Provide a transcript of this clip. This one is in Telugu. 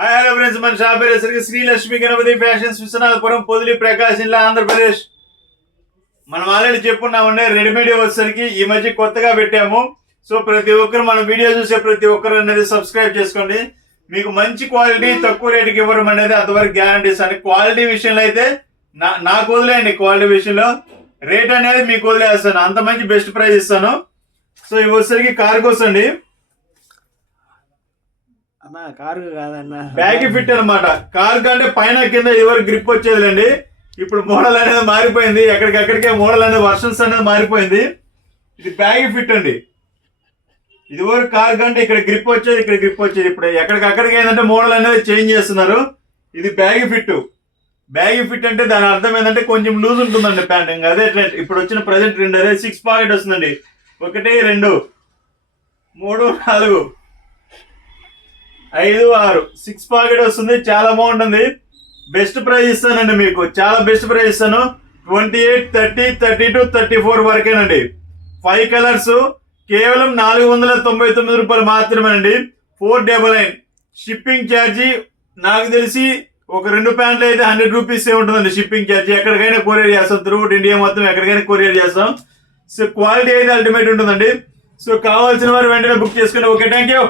హాయ్ హలో ఫ్రెండ్స్, మన షాప్ పేరు వచ్చేసరికి శ్రీ లక్ష్మీ గణపతి ఫ్యాషన్స్, విశ్వనాథపురం, పొదిలి, ప్రకాశం జిల్లా, ఆంధ్రప్రదేశ్. మనం ఆల్రెడీ చెప్పుకున్నామండి, రెడీమేడ్ వచ్చేసరికి ఈ మధ్య కొత్తగా పెట్టాము. సో ప్రతి ఒక్కరు మన వీడియో చూసే ప్రతి ఒక్కరు అనేది సబ్స్క్రైబ్ చేసుకోండి. మీకు మంచి క్వాలిటీ తక్కువ రేటుకి ఇవ్వడం అనేది అంతవరకు గ్యారంటీ ఇస్తాను. క్వాలిటీ విషయంలో అయితే నాకు వదిలేయండి, క్వాలిటీ విషయంలో రేట్ అనేది మీకు వదిలేస్తాను, అంత మంచి బెస్ట్ ప్రైస్ ఇస్తాను. సో ఇవి వచ్చేసరికి కార్గోస్ అండి, కారు కాదన్నా, బ్యాగ్ ఫిట్ అనమాట. కార్ కంటే పైన కింద ఇదివరకు గ్రిప్ వచ్చేదిలేండి. ఇప్పుడు మోడల్ అనేది మారిపోయింది, ఎక్కడికక్కడికే మోడల్ అనేది వర్షన్స్ అనేది మారిపోయింది. ఇది బ్యాగ్ ఫిట్ అండి. ఇదివరకు కార్ కంటే ఇక్కడ గ్రిప్ వచ్చేది, ఇక్కడ గ్రిప్ వచ్చేది. ఇప్పుడు ఎక్కడికక్కడికి ఏంటంటే మోడల్ అనేది చేంజ్ చేస్తున్నారు. ఇది బ్యాగ్ ఫిట్. బ్యాగ్ ఫిట్ అంటే దాని అర్థం ఏంటంటే కొంచెం లూజ్ ఉంటుందండి ప్యాంట్. ఇంకా అదే ఇప్పుడు వచ్చిన ప్రజెంట్ రెండు అదే 6 పాకెట్ వస్తుందండి. 1 2 3 4 5 6 6 పాకెట్ వస్తుంది. చాలా బాగుంటుంది. బెస్ట్ ప్రైస్ ఇస్తానండి మీకు, చాలా బెస్ట్ ప్రైస్ ఇస్తాను. 28, 30, 32, 34 వరకేనండి. 5 కలర్స్ కేవలం 499 రూపాయలు మాత్రమేనండి. 499. షిప్పింగ్ ఛార్జీ నాకు తెలిసి ఒక 2 ప్యాంట్లు అయితే 100 రూపీస్ ఉంటుందండి షిప్పింగ్ ఛార్జీ. ఎక్కడికైనా కొరియర్ చేస్తాం, త్రూఅవుట్ ఇండియా మొత్తం ఎక్కడికైనా కొరియర్ చేస్తాం. సో క్వాలిటీ అయితే అల్టిమేట్ ఉంటుందండి. సో కావాల్సిన వారు వెంటనే బుక్ చేసుకోండి. Okay, thank you.